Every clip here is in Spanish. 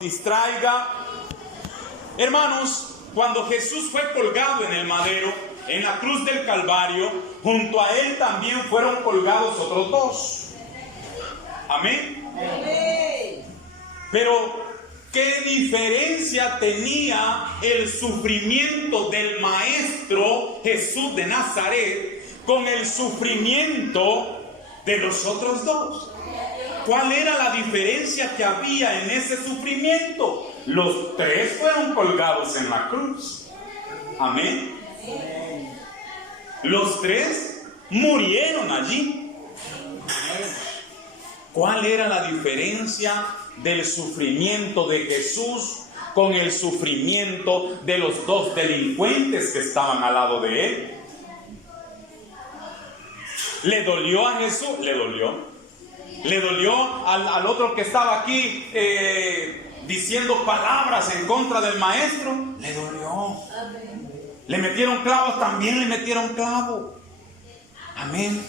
distraiga. Hermanos, cuando Jesús fue colgado en el madero, en la cruz del Calvario, junto a él también fueron colgados otros dos. Amén. Pero, ¿qué diferencia tenía el sufrimiento del Maestro Jesús de Nazaret con el sufrimiento de los otros dos? ¿Cuál era la diferencia que había en ese sufrimiento? Los tres fueron colgados en la cruz. Amén. Los tres murieron allí. ¿Cuál era la diferencia del sufrimiento de Jesús con el sufrimiento de los dos delincuentes que estaban al lado de él? ¿Le dolió a Jesús? Le dolió. ¿Le dolió al otro que estaba aquí diciendo palabras en contra del maestro? Le dolió. ¿Le metieron clavos? También le metieron clavos. Amén.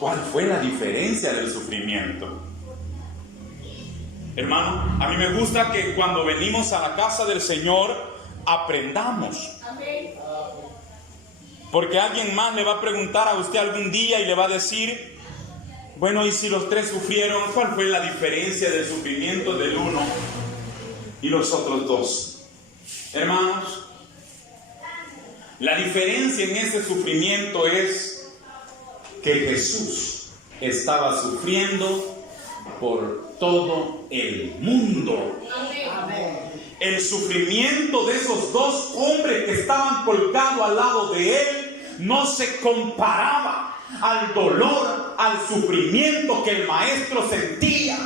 ¿Cuál fue la diferencia del sufrimiento? Hermano, a mí me gusta que cuando venimos a la casa del Señor aprendamos. Porque alguien más le va a preguntar a usted algún día y le va a decir: bueno, y si los tres sufrieron, ¿cuál fue la diferencia del sufrimiento del uno y los otros dos? Hermanos, la diferencia en ese sufrimiento es que Jesús estaba sufriendo por todo el mundo. El sufrimiento de esos dos hombres que estaban colgados al lado de él no se comparaba al dolor, al sufrimiento que el maestro sentía,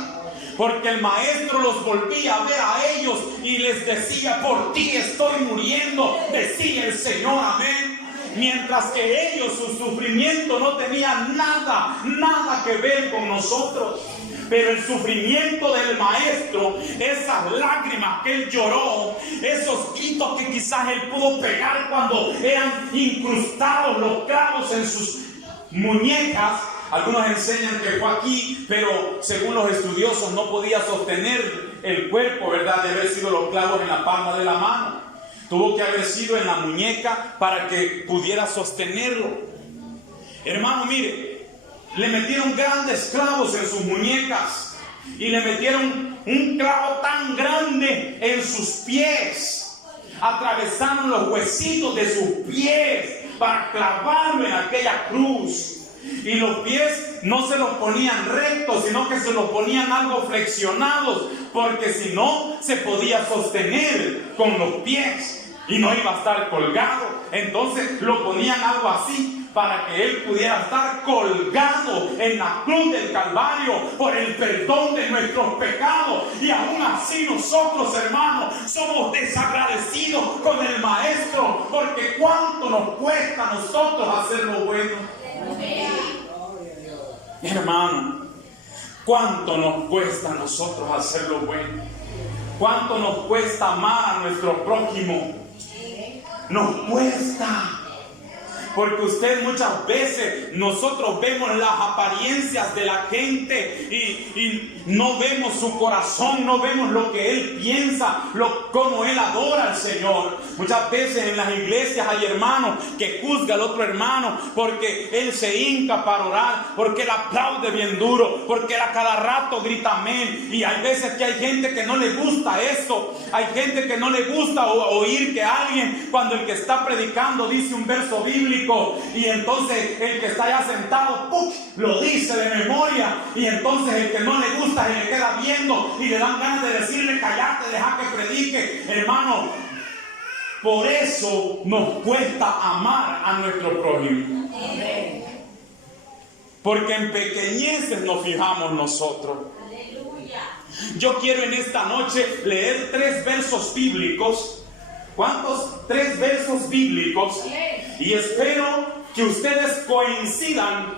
porque el maestro los volvía a ver a ellos y les decía: por ti estoy muriendo, decía el Señor. Amén. Mientras que ellos, su sufrimiento no tenía nada que ver con nosotros. Pero el sufrimiento del maestro, esas lágrimas que él lloró, esos gritos que quizás él pudo pegar cuando eran incrustados los clavos en sus muñecas. Algunos enseñan que fue aquí, pero según los estudiosos no podía sostener el cuerpo, ¿verdad? De haber sido los clavos en la palma de la mano. Tuvo que haber sido en la muñeca para que pudiera sostenerlo. Hermano, mire, le metieron grandes clavos en sus muñecas y le metieron un clavo tan grande en sus pies. Atravesaron los huesitos de sus pies para clavarlo en aquella cruz. Y los pies no se los ponían rectos, sino que se los ponían algo flexionados, porque si no, se podía sostener con los pies y no iba a estar colgado. Entonces lo ponían algo así para que él pudiera estar colgado en la cruz del Calvario por el perdón de nuestros pecados. Y aún así nosotros, hermanos, somos desagradecidos con el maestro, porque cuánto nos cuesta a nosotros hacer lo bueno. Hermano, cuánto nos cuesta a nosotros hacer lo bueno. Cuánto nos cuesta amar a nuestro prójimo. Nos cuesta. Porque usted muchas veces, nosotros vemos las apariencias de la gente y no vemos su corazón, no vemos lo que él piensa, cómo él adora al Señor. Muchas veces en las iglesias hay hermanos que juzgan al otro hermano porque él se hinca para orar, porque él aplaude bien duro, porque él a cada rato grita amén. Y hay veces que hay gente que no le gusta eso. Hay gente que no le gusta oír que alguien, cuando el que está predicando dice un verso bíblico, y entonces el que está allá sentado lo dice de memoria, y entonces el que no le gusta se le queda viendo y le dan ganas de decirle: cállate, deja que predique. Hermano, por eso nos cuesta amar a nuestro prójimo. Porque en pequeñeces nos fijamos nosotros. Yo quiero en esta noche leer 3 versos bíblicos. ¿Cuántos? 3 versos bíblicos. Y espero que ustedes coincidan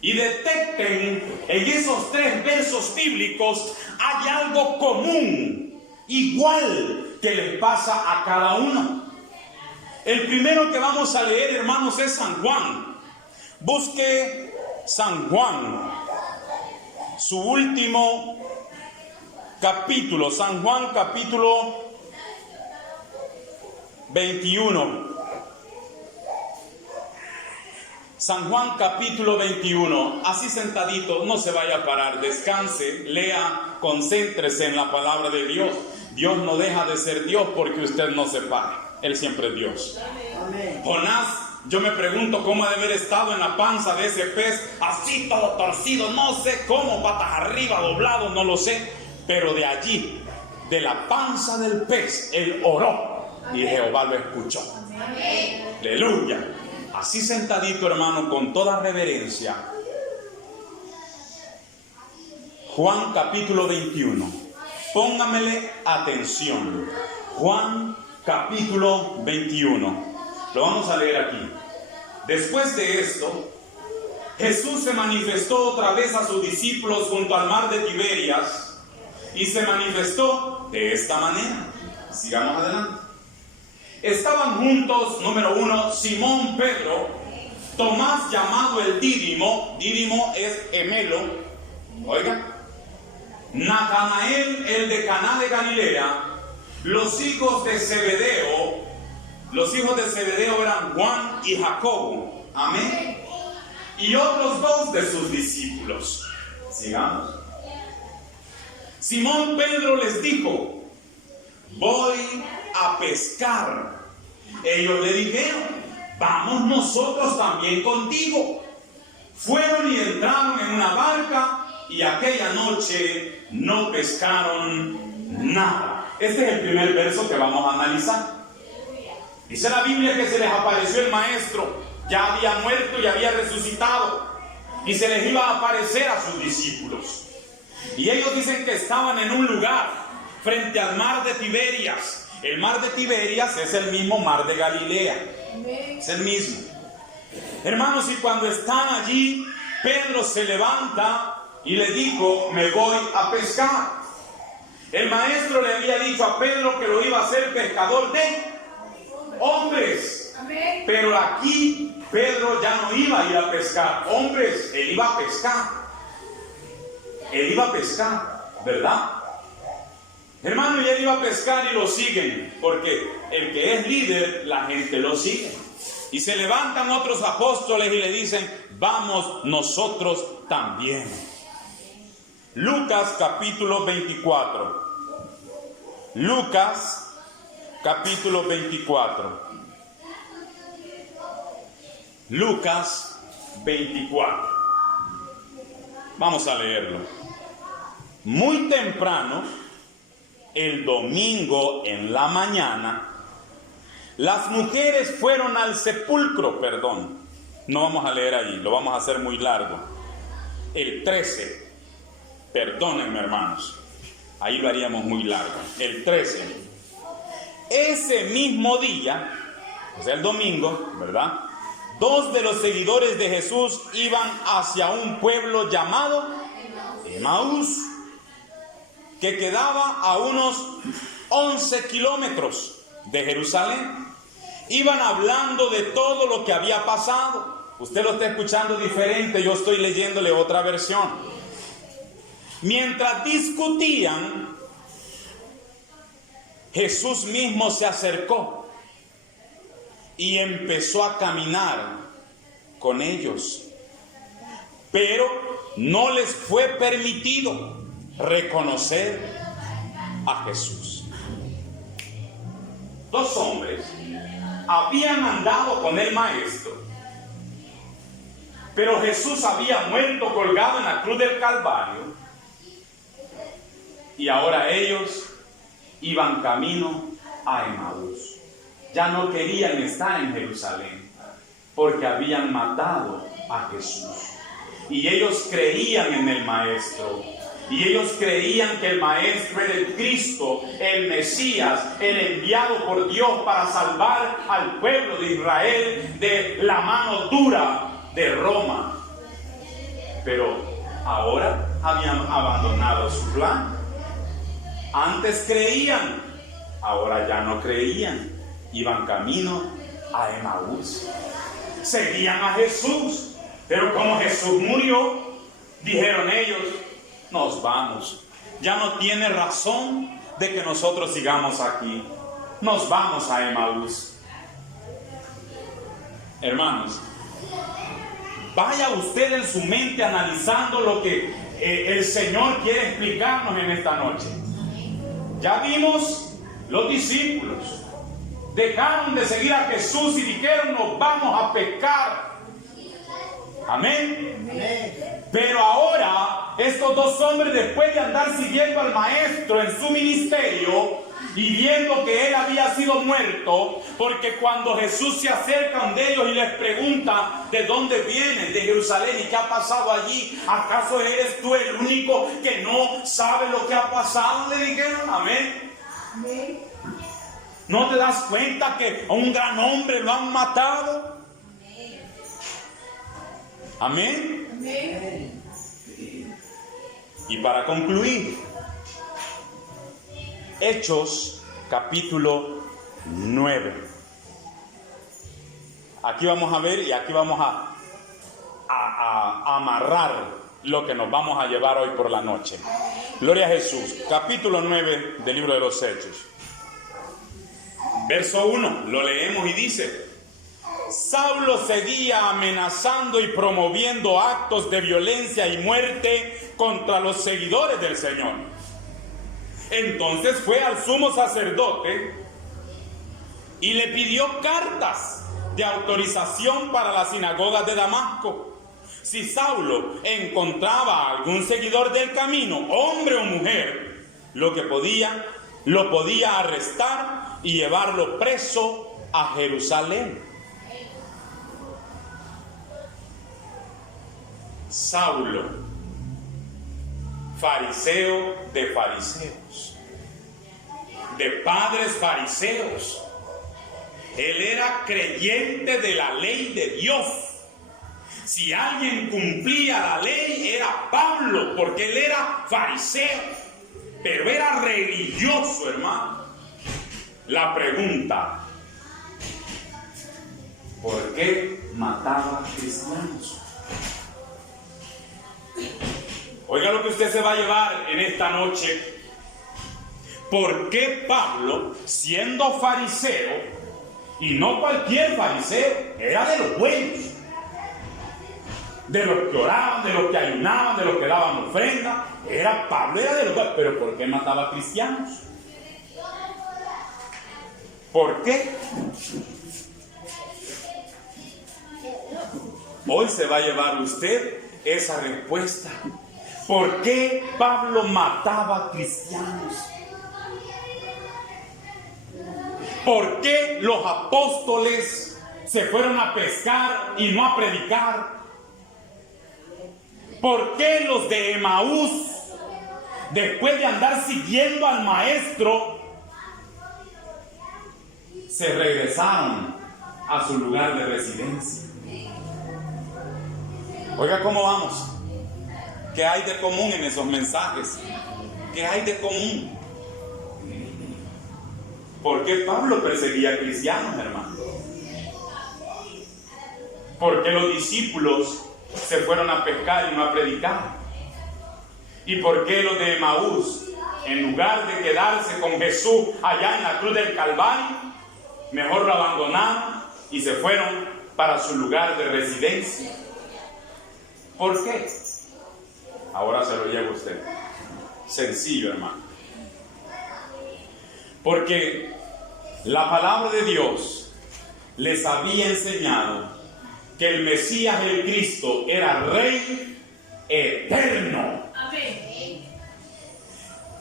y detecten en esos 3 versos bíblicos hay algo común, igual que le pasa a cada uno. El primero que vamos a leer, hermanos, es San Juan. Busque San Juan, su último capítulo, San Juan capítulo 21. San Juan capítulo 21, así sentadito, no se vaya a parar, descanse, lea, concéntrese en la palabra de Dios. Dios no deja de ser Dios porque usted no se pare, Él siempre es Dios. Amén. Jonás, yo me pregunto cómo ha de haber estado en la panza de ese pez, así todo torcido, no sé cómo, patas arriba, doblado, no lo sé, pero de allí, de la panza del pez, él oró y Jehová lo escuchó. Amén. Aleluya. Así sentadito, hermano, con toda reverencia. Juan capítulo 21. Póngamele atención. Juan capítulo 21. Lo vamos a leer aquí. Después de esto, Jesús se manifestó otra vez a sus discípulos junto al mar de Tiberias y se manifestó de esta manera. Sigamos adelante. Estaban juntos, número 1, Simón Pedro, Tomás llamado el Dídimo, Dídimo es gemelo, oiga, Natanael el de Caná de Galilea, los hijos de Zebedeo eran Juan y Jacobo, amén, y otros 2 de sus discípulos. Sigamos. Simón Pedro les dijo: voy a pescar. Ellos le dijeron: vamos nosotros también contigo. Fueron y entraron en una barca y aquella noche no pescaron nada. Este es el primer verso que vamos a analizar. Dice la Biblia que se les apareció el maestro, ya había muerto y había resucitado, y se les iba a aparecer a sus discípulos. Y ellos dicen que estaban en un lugar frente al mar de Tiberias. El mar de Tiberias es el mismo mar de Galilea. Es el mismo. Hermanos, y cuando están allí, Pedro se levanta y le dijo: me voy a pescar. El maestro le había dicho a Pedro que lo iba a hacer pescador de hombres. Pero aquí Pedro ya no iba a ir a pescar hombres, él iba a pescar. Él iba a pescar, ¿verdad? Hermano, y él iba a pescar y lo siguen, porque el que es líder, la gente lo sigue. Y se levantan otros apóstoles y le dicen: vamos nosotros también. Lucas capítulo 24. Lucas capítulo 24. Lucas 24. Vamos a leerlo. Muy temprano, el domingo en la mañana, las mujeres fueron al sepulcro, no vamos a leer allí, lo vamos a hacer muy largo. El 13, perdónenme hermanos, ahí lo haríamos muy largo. El 13, ese mismo día, o sea el domingo, ¿verdad? 2 de los seguidores de Jesús iban hacia un pueblo llamado Emaús, que quedaba a unos 11 kilómetros de Jerusalén. Iban hablando de todo lo que había pasado. Usted lo está escuchando diferente, yo estoy leyéndole otra versión. Mientras discutían, Jesús mismo se acercó y empezó a caminar con ellos. Pero no les fue permitido reconocer a Jesús. 2 hombres habían andado con el maestro, pero Jesús había muerto colgado en la cruz del Calvario, y ahora ellos iban camino a Emaús. Ya no querían estar en Jerusalén porque habían matado a Jesús, y ellos creían en el maestro. Y ellos creían que el maestro era el Cristo, el Mesías, el enviado por Dios para salvar al pueblo de Israel de la mano dura de Roma. Pero ahora habían abandonado su plan. Antes creían, ahora ya no creían. Iban camino a Emaús. Seguían a Jesús, pero como Jesús murió, dijeron ellos: nos vamos. ya no tiene razón de que nosotros sigamos aquí. Nos vamos a Emaús. Hermanos, vaya usted en su mente analizando lo que el Señor quiere explicarnos en esta noche. Ya vimos, los discípulos dejaron de seguir a Jesús y dijeron: nos vamos a pescar. Amén. Pero ahora estos dos hombres, después de andar siguiendo al Maestro en su ministerio y viendo que él había sido muerto, porque cuando Jesús se acerca donde ellos y les pregunta: ¿de dónde vienen? De Jerusalén. ¿Y qué ha pasado allí? ¿Acaso eres tú el único que no sabe lo que ha pasado? Le dijeron. Amén. ¿No te das cuenta que a un gran hombre lo han matado? Amén. Amén. Y para concluir, Hechos capítulo 9. Aquí vamos a ver y aquí vamos a amarrar lo que nos vamos a llevar hoy por la noche. Gloria a Jesús. Capítulo 9 del libro de los Hechos. Verso 1, lo leemos y dice: Saulo seguía amenazando y promoviendo actos de violencia y muerte contra los seguidores del Señor. Entonces fue al sumo sacerdote y le pidió cartas de autorización para las sinagogas de Damasco. Si Saulo encontraba a algún seguidor del camino, hombre o mujer, lo podía arrestar y llevarlo preso a Jerusalén. Saulo, fariseo de fariseos, de padres fariseos. Él era creyente de la ley de Dios. Si alguien cumplía la ley era Pablo, porque él era fariseo, pero era religioso, hermano. La pregunta: ¿por qué mataba cristianos? Oiga lo que usted se va a llevar en esta noche. ¿Por qué Pablo, siendo fariseo, y no cualquier fariseo, era de los buenos, de los que oraban, de los que ayunaban, de los que daban ofrenda? Pablo era de los buenos, pero ¿por qué mataba cristianos? ¿Por qué? Hoy se va a llevar usted esa respuesta. ¿Por qué Pablo mataba cristianos? ¿Por qué los apóstoles se fueron a pescar y no a predicar? ¿Por qué los de Emaús, después de andar siguiendo al Maestro, se regresaron a su lugar de residencia? Oiga, ¿cómo vamos? ¿Qué hay de común en esos mensajes? ¿Qué hay de común? ¿Por qué Pablo perseguía a cristianos, hermano? ¿Por qué los discípulos se fueron a pescar y no a predicar? ¿Y por qué los de Emaús, en lugar de quedarse con Jesús allá en la cruz del Calvario, mejor lo abandonaron y se fueron para su lugar de residencia? ¿Por qué? Ahora se lo lleva usted. Sencillo, hermano. Porque la palabra de Dios les había enseñado que el Mesías, el Cristo, era Rey eterno. Amén.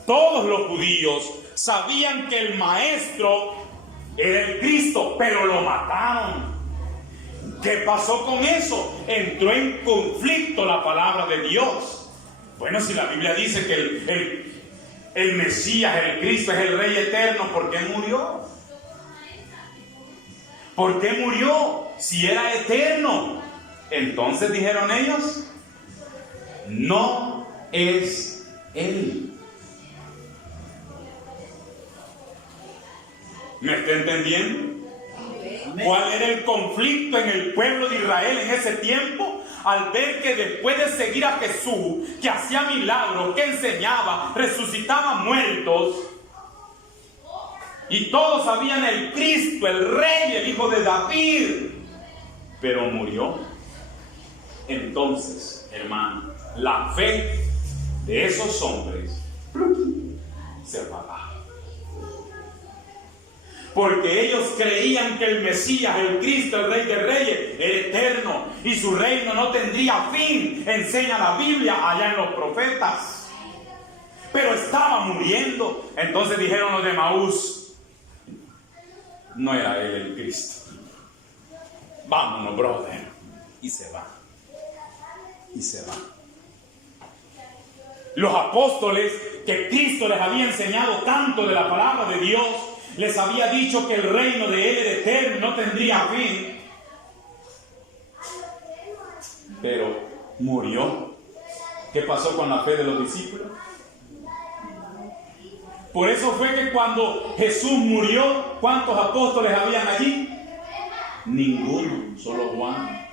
Todos los judíos sabían que el Maestro era el Cristo, pero lo mataron. ¿Qué pasó con eso? Entró en conflicto la palabra de Dios. Bueno, si la Biblia dice que el Mesías, el Cristo, es el Rey eterno, ¿por qué murió? ¿Por qué murió si era eterno? Entonces dijeron ellos: no es Él. ¿Me está entendiendo? ¿Cuál era el conflicto en el pueblo de Israel en ese tiempo? al ver que después de seguir a Jesús, que hacía milagros, que enseñaba, resucitaba muertos, y todos sabían el Cristo, el Rey, el Hijo de David, pero murió. Entonces, hermano, la fe de esos hombres se apagaba. Porque ellos creían que el Mesías, el Cristo, el Rey de Reyes, era eterno y su reino no tendría fin, enseña la Biblia allá en los profetas. Pero estaba muriendo. Entonces dijeron los de Emaús, no era él el Cristo. Vámonos, brother. Y se va. Y se va. Los apóstoles que Cristo les había enseñado tanto de la palabra de Dios, les había dicho que el reino de Él era eterno, no tendría fin. Pero murió. ¿Qué pasó con la fe de los discípulos? Por eso fue que cuando Jesús murió, ¿cuántos apóstoles habían allí? Ninguno, solo Juan.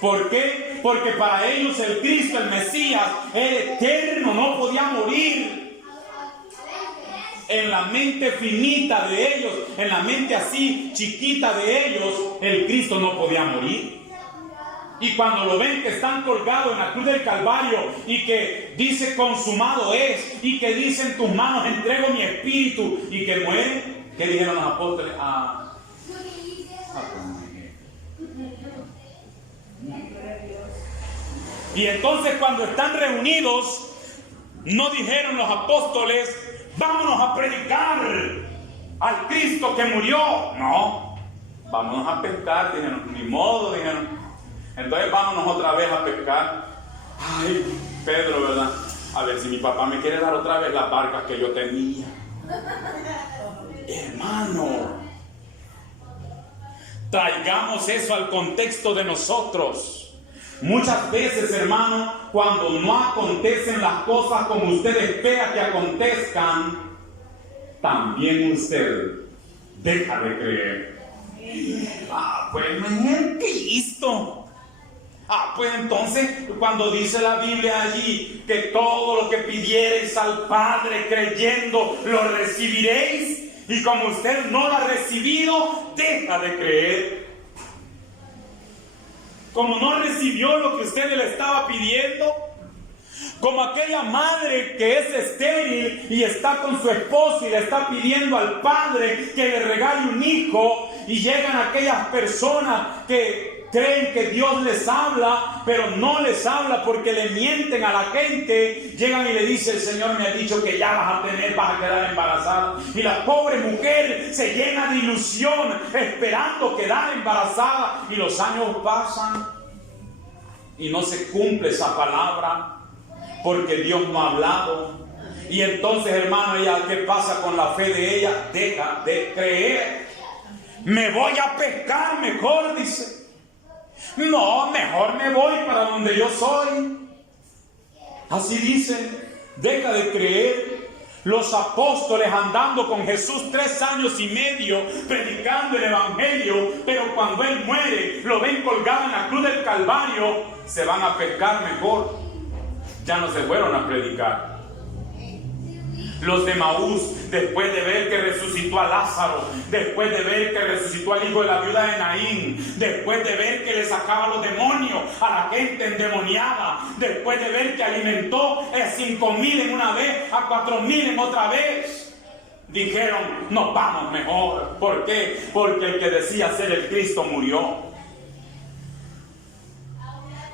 ¿Por qué? Porque para ellos el Cristo, el Mesías, era eterno, no podía morir. En la mente finita de ellos, en la mente así chiquita de ellos, el Cristo no podía morir. Y cuando lo ven que están colgados en la cruz del Calvario y que dice consumado es, y que dice en tus manos entrego mi espíritu, y que muere, ¿qué dijeron los apóstoles? Y entonces cuando están reunidos, no dijeron los apóstoles, vámonos a predicar al Cristo que murió. No, vámonos a pescar, dijeron, ni modo, dijeron. Entonces vámonos otra vez a pescar. Ay, Pedro, ¿verdad? A ver si mi papá me quiere dar otra vez las barcas que yo tenía. Hermano, traigamos eso al contexto de nosotros. Muchas veces, hermano, cuando no acontecen las cosas como usted espera que acontezcan, también usted deja de creer. Pues no es el Cristo. Pues entonces, cuando dice la Biblia allí que todo lo que pidiereis al Padre creyendo, lo recibiréis, y como usted no lo ha recibido, deja de creer. Como no recibió lo que usted le estaba pidiendo, como aquella madre que es estéril y está con su esposo y le está pidiendo al padre que le regale un hijo, y llegan aquellas personas que creen que Dios les habla, pero no les habla porque le mienten a la gente. Llegan y le dicen, el Señor me ha dicho que ya vas a tener, vas a quedar embarazada. Y la pobre mujer se llena de ilusión esperando quedar embarazada, y los años pasan y no se cumple esa palabra porque Dios no ha hablado. Y entonces, hermano, ella, ¿qué pasa con la fe de ella? Deja de creer. Me voy a pescar mejor, dice. No, mejor me voy para donde yo soy. Así dice, deja de creer. Los apóstoles andando con Jesús 3 años y medio predicando el evangelio, pero cuando Él muere, lo ven colgado en la cruz del Calvario, se van a pescar mejor. Ya no se fueron a predicar. Los de Emaús, después de ver que resucitó a Lázaro, después de ver que resucitó al hijo de la viuda de Naín, después de ver que le sacaba los demonios a la gente endemoniada, después de ver que alimentó a 5,000 en una vez, a 4,000 en otra vez, dijeron, nos vamos mejor. ¿Por qué? Porque el que decía ser el Cristo murió.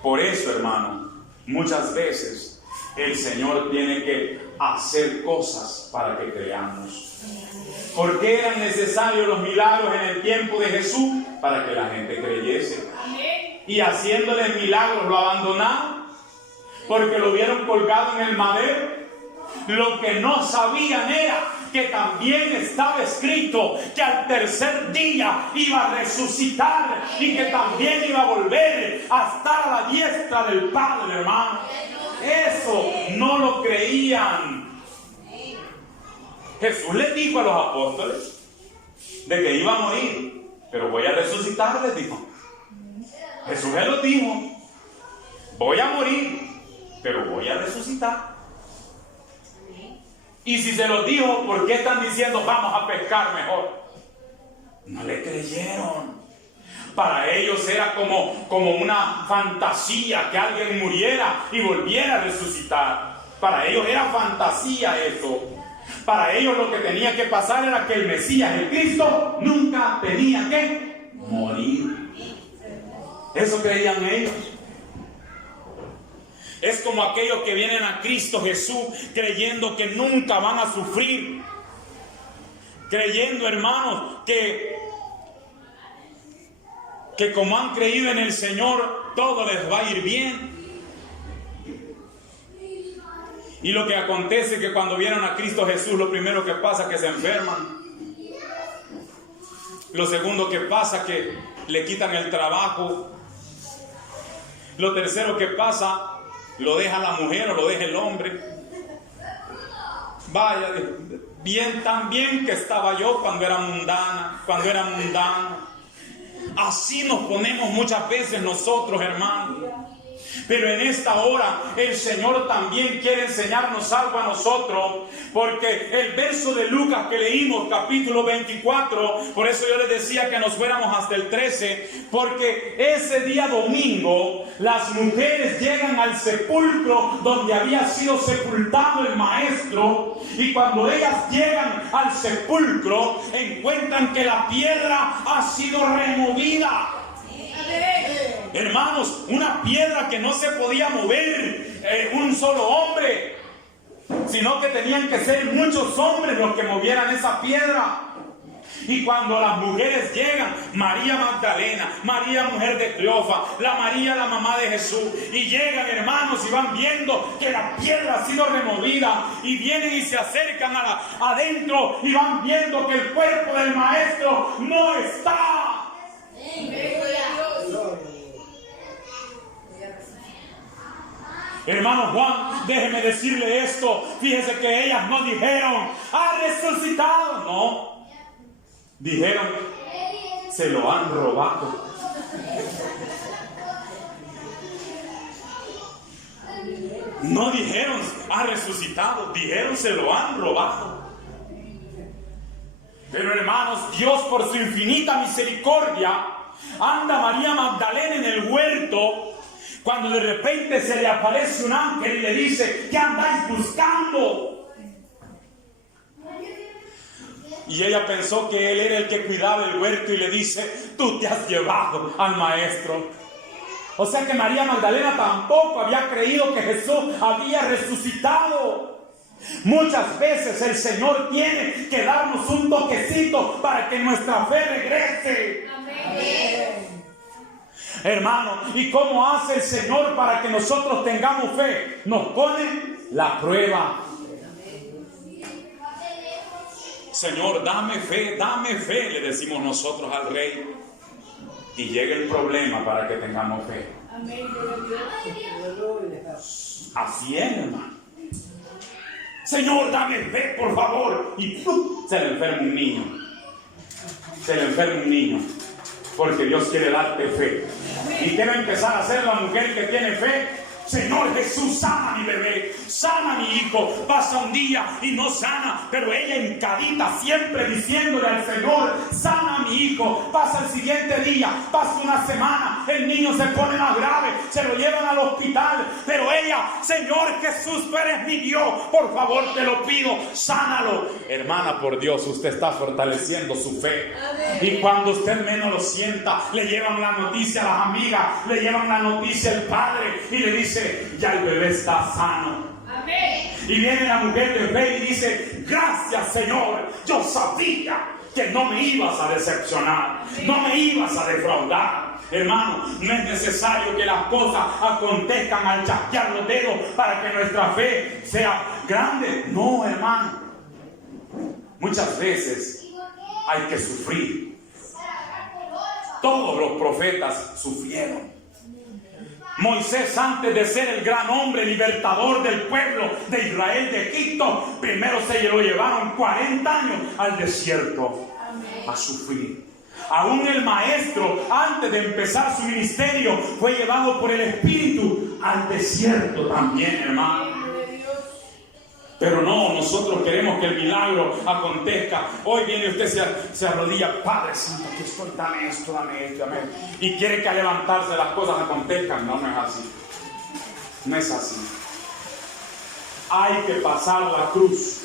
Por eso, hermano, muchas veces el Señor tiene que hacer cosas para que creamos. ¿Por qué eran necesarios los milagros en el tiempo de Jesús? Para que la gente creyese. Y haciéndole milagros lo abandonaron porque lo vieron colgado en el madero. Lo que no sabían era que también estaba escrito que al tercer día iba a resucitar y que también iba a volver a estar a la diestra del Padre, hermano. Eso no lo creían. Jesús les dijo a los apóstoles de que iba a morir, pero voy a resucitar, les dijo. Jesús les lo dijo. voy a morir, pero voy a resucitar. Y si se los dijo, ¿por qué están diciendo vamos a pescar mejor? No le creyeron. Para ellos era como una fantasía que alguien muriera y volviera a resucitar. Para ellos era fantasía eso. Para ellos lo que tenía que pasar era que el Mesías, el Cristo, nunca tenía que morir. Eso creían ellos. Es como aquellos que vienen a Cristo Jesús creyendo que nunca van a sufrir. Creyendo, hermanos, que como han creído en el Señor, todo les va a ir bien. Y lo que acontece es que cuando vienen a Cristo Jesús, lo primero que pasa es que se enferman. Lo segundo que pasa es que le quitan el trabajo. Lo tercero que pasa, lo deja la mujer o lo deja el hombre. Vaya, bien tan bien que estaba yo cuando era mundano. Así nos ponemos muchas veces nosotros, hermanos. Pero en esta hora el Señor también quiere enseñarnos algo a nosotros, porque el verso de Lucas que leímos, capítulo 24, por eso yo les decía que nos fuéramos hasta el 13, porque ese día domingo las mujeres llegan al sepulcro donde había sido sepultado el maestro, y cuando ellas llegan al sepulcro encuentran que la piedra ha sido removida. Hermanos, una piedra que no se podía mover un solo hombre, sino que tenían que ser muchos hombres los que movieran esa piedra. Y cuando las mujeres llegan, María Magdalena, María mujer de Cleofa, la María la mamá de Jesús, y llegan, hermanos, y van viendo que la piedra ha sido removida, y vienen y se acercan adentro y van viendo que el cuerpo del maestro no está. Hermano Juan, déjeme decirle esto. Fíjese que ellas no dijeron, ha resucitado. No, dijeron, se lo han robado. No dijeron, ha resucitado. Dijeron, se lo han robado. Pero hermanos, Dios por su infinita misericordia, anda María Magdalena en el huerto, cuando de repente se le aparece un ángel y le dice, ¿qué andáis buscando? Y ella pensó que él era el que cuidaba el huerto y le dice, tú te has llevado al maestro. O sea que María Magdalena tampoco había creído que Jesús había resucitado. Muchas veces el Señor tiene que darnos un toquecito para que nuestra fe regrese. Amén. Hermano, ¿y cómo hace el Señor para que nosotros tengamos fe? Nos pone la prueba. Señor, dame fe, le decimos nosotros al Rey. Y llega el problema para que tengamos fe. Así es, hermano. Señor, dame fe, por favor. Y se le enferma un niño. Porque Dios quiere darte fe. ¿Y qué va a empezar a hacer la mujer que tiene fe? Señor Jesús, sana a mi bebé, sana a mi hijo. Pasa un día y no sana, pero ella encadita siempre diciéndole al Señor, sana a mi hijo. Pasa el siguiente día, pasa una semana, el niño se pone más grave, se lo llevan al hospital, pero ella, Señor Jesús, tú eres mi Dios, por favor te lo pido, sánalo. Hermana, por Dios, usted está fortaleciendo su fe. Y cuando usted menos lo sienta, le llevan la noticia a las amigas, le llevan la noticia al padre y le dice, ya el bebé está sano. Amén. Y viene la mujer de fe y dice, gracias Señor, yo sabía que no me ibas a decepcionar, no me ibas a defraudar. Hermano, no es necesario que las cosas acontezcan al chasquear los dedos para que nuestra fe sea grande. No, hermano, muchas veces hay que sufrir. Todos los profetas sufrieron. Moisés, antes de ser el gran hombre libertador del pueblo de Israel de Egipto, primero se lo llevaron 40 años al desierto a sufrir. Aún el maestro, antes de empezar su ministerio, fue llevado por el Espíritu al desierto también, hermano. Pero no, nosotros queremos que el milagro acontezca. Hoy viene usted, se arrodilla, Padre Santo, aquí estoy, dame esto, dame. Y quiere que al levantarse las cosas acontezcan. No, no es así. No es así. Hay que pasar la cruz.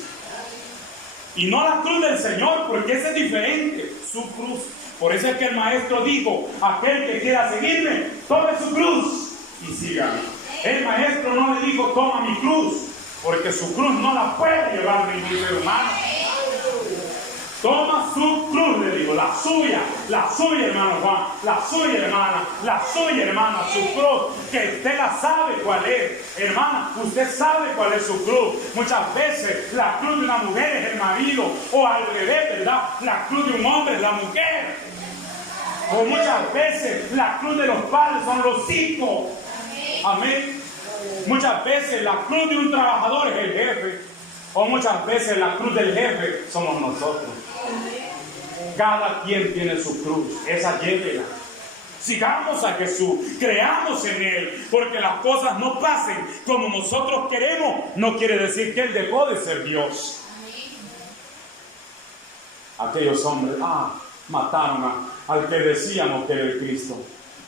Y no la cruz del Señor, porque esa es diferente. Su cruz. Por eso es que el Maestro dijo, aquel que quiera seguirme, tome su cruz y sígame. El Maestro no le dijo, toma mi cruz, porque su cruz no la puede llevar ningún ser humano. Toma su cruz, le digo, la suya, hermano Juan, la suya, hermana, su cruz, que usted la sabe cuál es. Hermana, usted sabe cuál es su cruz. Muchas veces la cruz de una mujer es el marido, o al revés, ¿verdad? La cruz de un hombre es la mujer. O muchas veces la cruz de los padres son los hijos. Amén. Muchas veces la cruz de un trabajador es el jefe, o muchas veces la cruz del jefe somos nosotros. Cada quien tiene su cruz, esa llévela. Sigamos a Jesús, creamos en Él, porque las cosas no pasen como nosotros queremos, no quiere decir que Él dejó de ser Dios. Aquellos hombres, mataron al que decíamos que era el Cristo.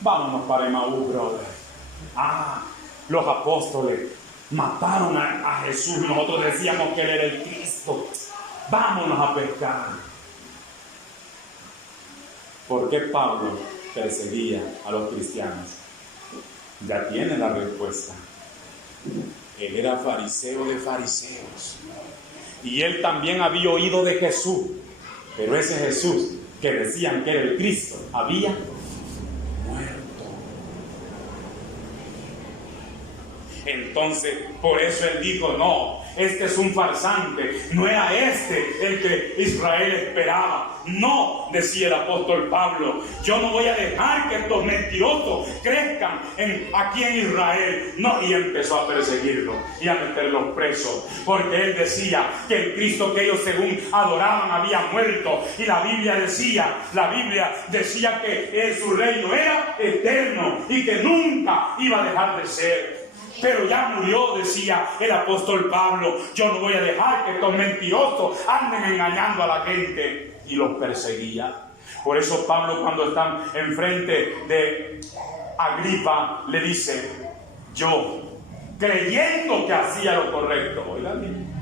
Vámonos para Emaús, brother. Los apóstoles mataron a Jesús y nosotros decíamos que Él era el Cristo. Vámonos a pescar. ¿Por qué Pablo perseguía a los cristianos? Ya tiene la respuesta. Él era fariseo de fariseos. Y él también había oído de Jesús. Pero ese Jesús que decían que era el Cristo había muerto. Entonces, por eso él dijo, no, este es un farsante, no era este el que Israel esperaba. No, decía el apóstol Pablo, yo no voy a dejar que estos mentirosos crezcan aquí en Israel. No, y empezó a perseguirlos y a meterlos presos, porque él decía que el Cristo que ellos según adoraban había muerto. Y la Biblia decía que su reino era eterno y que nunca iba a dejar de ser. Pero ya murió, decía el apóstol Pablo. Yo no voy a dejar que estos mentirosos anden engañando a la gente. Y los perseguía. Por eso Pablo, cuando está enfrente de Agripa, le dice, yo, creyendo que hacía lo correcto. Oiga bien.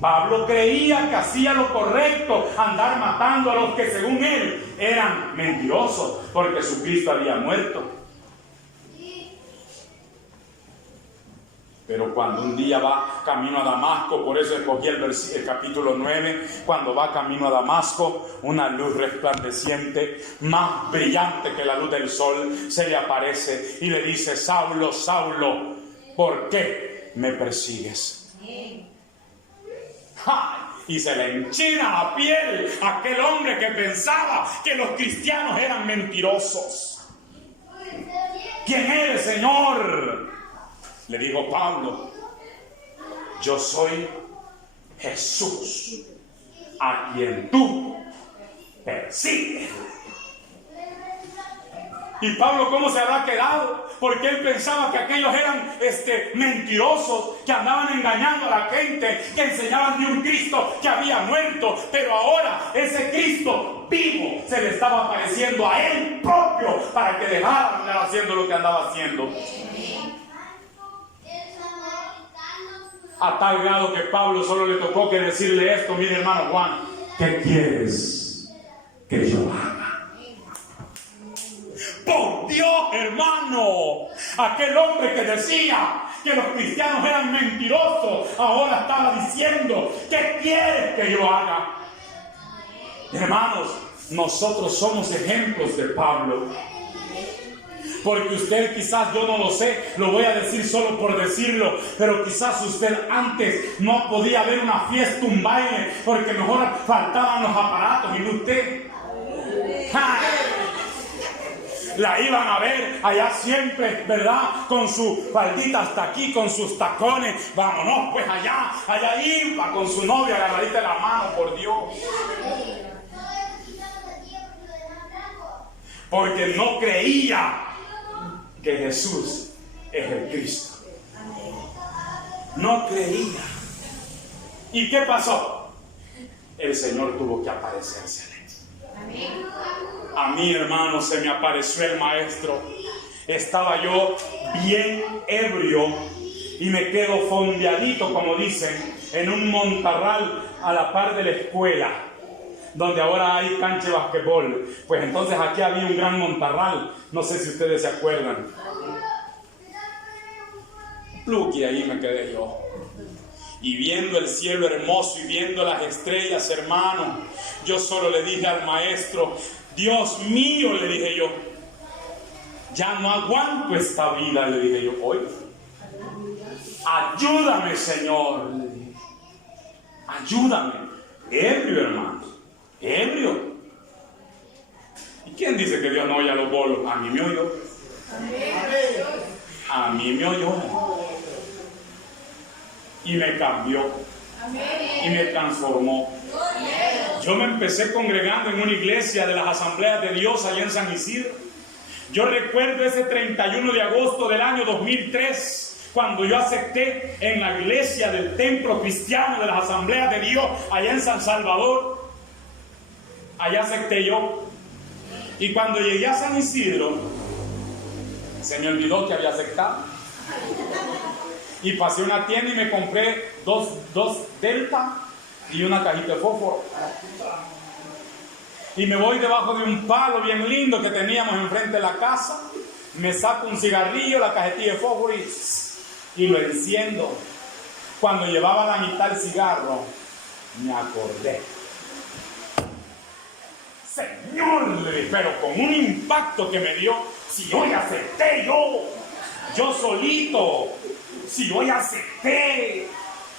Pablo creía que hacía lo correcto, andar matando a los que según él eran mentirosos, porque su Cristo había muerto. Pero cuando un día va camino a Damasco, por eso escogí el capítulo 9, cuando va camino a Damasco, una luz resplandeciente, más brillante que la luz del sol, se le aparece y le dice, Saulo, Saulo, ¿por qué me persigues? ¡Ja! Y se le enchina la piel a aquel hombre que pensaba que los cristianos eran mentirosos. ¿Quién eres, Señor? Le dijo Pablo, yo soy Jesús, a quien tú persigues. Y Pablo, ¿cómo se habrá quedado? Porque él pensaba que aquellos eran mentirosos, que andaban engañando a la gente, que enseñaban de un Cristo que había muerto. Pero ahora ese Cristo vivo se le estaba apareciendo a él propio para que dejara de andar haciendo lo que andaba haciendo. A tal grado que Pablo solo le tocó que decirle esto, mire hermano Juan, ¿qué quieres que yo haga? Por Dios, hermano, aquel hombre que decía que los cristianos eran mentirosos, ahora estaba diciendo, ¿qué quieres que yo haga? Hermanos, nosotros somos ejemplos de Pablo. Porque usted quizás, yo no lo sé, lo voy a decir solo por decirlo, pero quizás usted antes no podía ver una fiesta, un baile, porque mejor faltaban los aparatos y usted la iban a ver allá siempre, ¿verdad? Con su faldita hasta aquí, con sus tacones, vámonos pues allá iba con su novia agarradita de la mano, por Dios. Porque no creía que Jesús es el Cristo. No creía. ¿Y qué pasó? El Señor tuvo que aparecérsele. A mí, hermano, se me apareció el maestro. Estaba yo bien ebrio y me quedo fondeadito, como dicen, en un montarral a la par de la escuela, donde ahora hay cancha de basquetbol. Pues entonces aquí había un gran montarral. No sé si ustedes se acuerdan. Pluqui, ahí me quedé yo. Y viendo el cielo hermoso y viendo las estrellas, hermano, yo solo le dije al maestro: Dios mío, le dije yo, ya no aguanto esta vida, le dije yo. Hoy, ayúdame, Señor, le dije. Ayúdame. Ebrio, hermano, ebrio. ¿Y quién dice que Dios no oye a los bolos? A mí me oyó. A mí me oyó. Y me cambió. Y me transformó. Yo me empecé congregando en una iglesia de las Asambleas de Dios allá en San Isidro. Yo recuerdo ese 31 de agosto del año 2003, cuando yo acepté en la iglesia del Templo Cristiano de las Asambleas de Dios allá en San Salvador. Allá acepté yo. Y cuando llegué a San Isidro, se me olvidó que había aceptado. Y pasé a una tienda y me compré dos Delta y una cajita de fósforo. Y me voy debajo de un palo bien lindo que teníamos enfrente de la casa. Me saco un cigarrillo, la cajetilla de fósforo y lo enciendo. Cuando llevaba la mitad del cigarro, me acordé. Señor, le dije, pero con un impacto que me dio, si hoy acepté yo solito, si hoy acepté.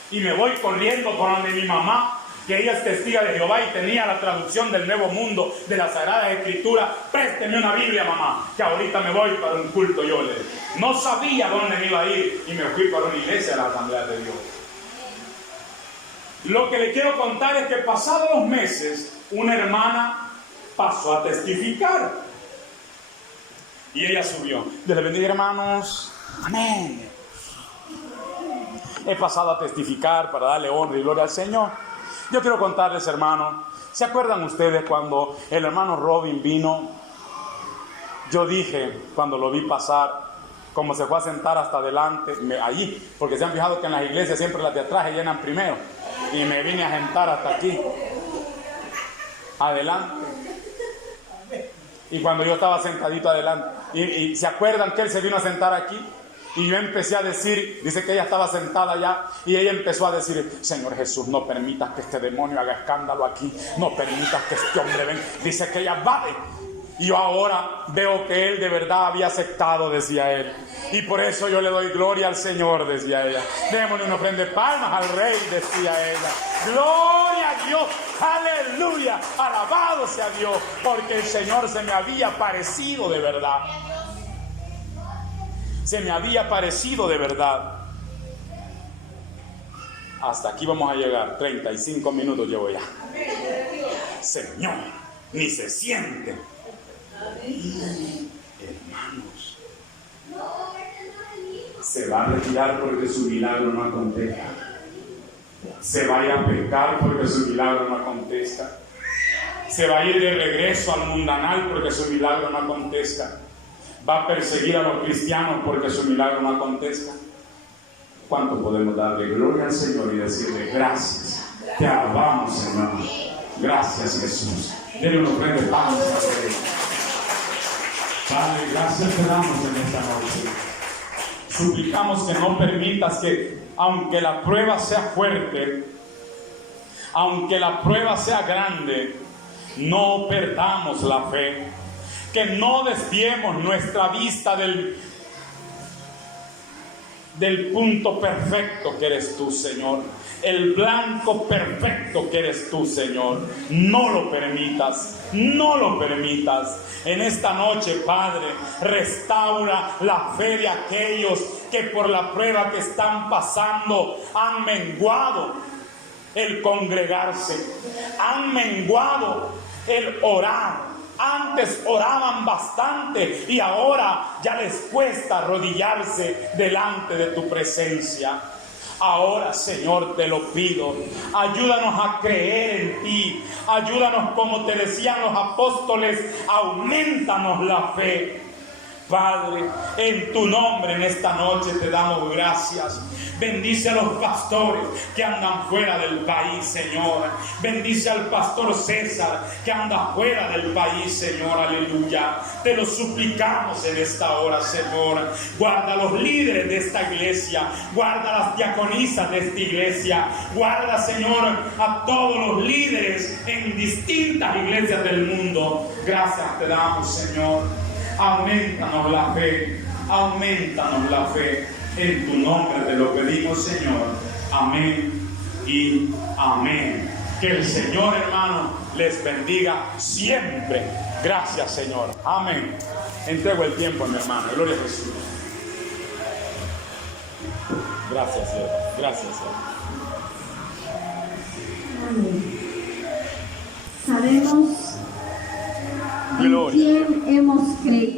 Y me voy corriendo por donde mi mamá, que ella es testiga de Jehová y tenía la traducción del Nuevo Mundo de la Sagrada Escritura. Présteme una Biblia, mamá, que ahorita me voy para un culto. Yo no sabía dónde me iba a ir y me fui para una iglesia de la Asamblea de Dios. Lo que le quiero contar es que pasados los meses, una hermana pasó a testificar. Y ella subió. Dios le bendiga, hermanos. Amén. He pasado a testificar para darle honra y gloria al Señor. Yo quiero contarles, hermanos, ¿se acuerdan ustedes cuando el hermano Robin vino? Yo dije, cuando lo vi pasar, como se fue a sentar hasta adelante, allí, porque se han fijado que en las iglesias siempre las de atrás se llenan primero, y me vine a sentar hasta aquí, adelante. Y cuando yo estaba sentadito adelante, y se acuerdan que él se vino a sentar aquí, y yo empecé a decir, dice que ella estaba sentada allá, y ella empezó a decir: Señor Jesús, no permitas que este demonio haga escándalo aquí, no permitas que este hombre venga. Dice que ella va. Y yo ahora veo que él de verdad había aceptado, decía él. Y por eso yo le doy gloria al Señor, decía ella. Démosle una ofrenda de palmas al Rey, decía ella. Gloria a Dios, aleluya, alabado sea Dios, porque el Señor se me había parecido de verdad. Se me había parecido de verdad. Hasta aquí vamos a llegar. 35 minutos llevo ya. Señor, ni se siente. Hermanos, se va a retirar porque su milagro no acontece. Se va a ir a pescar porque su milagro no acontece. Se va a ir de regreso al mundanal porque su milagro no acontece. Va a perseguir a los cristianos porque su milagro no acontezca. ¿Cuánto podemos darle gloria al Señor y decirle gracias? Te alabamos, hermano. Gracias, Jesús. Denle una ofrenda de paz a Él. Padre, gracias te damos en esta noche. Suplicamos que no permitas que, aunque la prueba sea fuerte, aunque la prueba sea grande, no perdamos la fe. Que no desviemos nuestra vista del punto perfecto que eres tú, Señor. El blanco perfecto que eres tú, Señor. No lo permitas, no lo permitas. En esta noche, Padre, restaura la fe de aquellos que por la prueba que están pasando han menguado el congregarse, han menguado el orar, Antes oraban bastante y ahora ya les cuesta arrodillarse delante de tu presencia. Ahora, Señor, te lo pido, ayúdanos a creer en ti, ayúdanos, como te decían los apóstoles, aumentanos la fe. Padre, en tu nombre en esta noche te damos gracias. Bendice a los pastores que andan fuera del país, Señor. Bendice al pastor César que anda fuera del país, Señor. Aleluya. Te lo suplicamos en esta hora, Señor. Guarda a los líderes de esta iglesia. Guarda a las diaconisas de esta iglesia. Guarda, Señor, a todos los líderes en distintas iglesias del mundo. Gracias te damos, Señor. Aumentanos la fe, aumentanos la fe. En tu nombre te lo pedimos, Señor. Amén y amén. Que el Señor, hermano, les bendiga siempre. Gracias, Señor. Amén. Entrego el tiempo a mi hermano. Gloria a Jesús. Gracias, Señor. Gracias, Señor. Amén. Sabemos Gloria. en quién hemos creído.